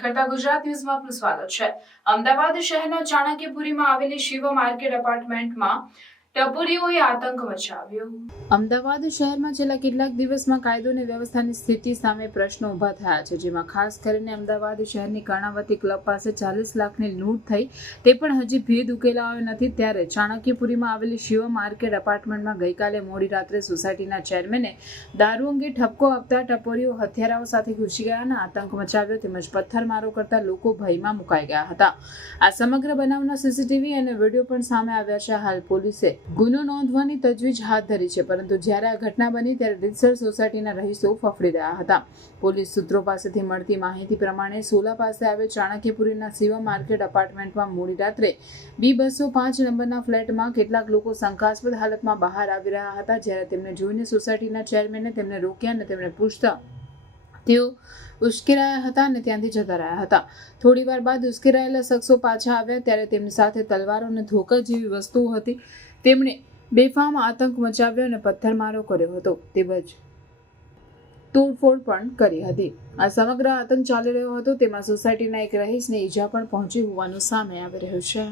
નિખરતા ગુજરાત ન્યૂઝમાં આપનું સ્વાગત છે। અમદાવાદ શહેરના ચાણક્યપુરીમાં આવેલી શિવ માર્કેટ એપાર્ટમેન્ટમાં ટપુરીઓએ આતંક મચાવ્યો। અમદાવાદ શહેરમાં છેલ્લા કેટલાક દિવસમાં કાયદો અને વ્યવસ્થાની સ્થિતિ સામે પ્રશ્નો ઊભા થયા છે, જેમાં ખાસ કરીને અમદાવાદ શહેરની કર્ણાવતી ક્લબ પાસે 40 લાખની લૂંટ થઈ તે પણ હજી ભેદ ઉકેલાયો નથી। ત્યારે ચાણક્યપુરીમાં આવેલી શિવ માર્કેટ એપાર્ટમેન્ટમાં ગઈકાલે મોડી રાત્રે સોસાયટીના ચેરમેને દારૂ અંગે ઠપકો આપતા ટપોરીઓ હથિયારો સાથે ઘૂસી ગયા અને આતંક મચાવ્યો તેમજ પથ્થરમારો કરતા લોકો ભયમાં મુકાઈ ગયા હતા। આ સમગ્ર બનાવના સીસીટીવી અને વિડીયો પણ સામે આવ્યા છે। હાલ પોલીસે ગુનો નોંધવાની તજવીજ હાથ ધરી છે, પરંતુ જ્યારે આ ઘટના બની ત્યારે રીતસર સોસાયટીના રહીશો ફફડી રહ્યા હતા। પોલીસ સૂત્રો પાસેથી મળતી માહિતી પ્રમાણે સોલા પાસે આવેલ ચાણક્યપુરીના શિવ માર્કેટ એપાર્ટમેન્ટમાં મોડી રાત્રે B205 નંબરના ફ્લેટમાં કેટલાક લોકો શંકાસ્પદ હાલતમાં બહાર આવી રહ્યા હતા। જ્યારે તેમને જોઈને સોસાયટીના ચેરમેને તેમને રોક્યા અને તેમને પૂછતા તેઓ ઉશ્કેરાયા હતા અને ત્યાંથી જતા રહ્યા હતા। થોડી વાર બાદ ઉશ્કેરાયેલા શખ્સો પાછા આવ્યા ત્યારે તેમની સાથે તલવારો અને ધોકા જેવી વસ્તુઓ હતી। તેમણે બેફામ આતંક મચાવ્યો અને પથ્થરમારો કર્યો હતો તેમજ તોડફોડ પણ કરી હતી। આ સમગ્ર આતંક ચાલી રહ્યો હતો તેમાં સોસાયટીના એક રહીશને ઈજા પણ પહોંચી હોવાનું સામે આવી રહ્યું છે।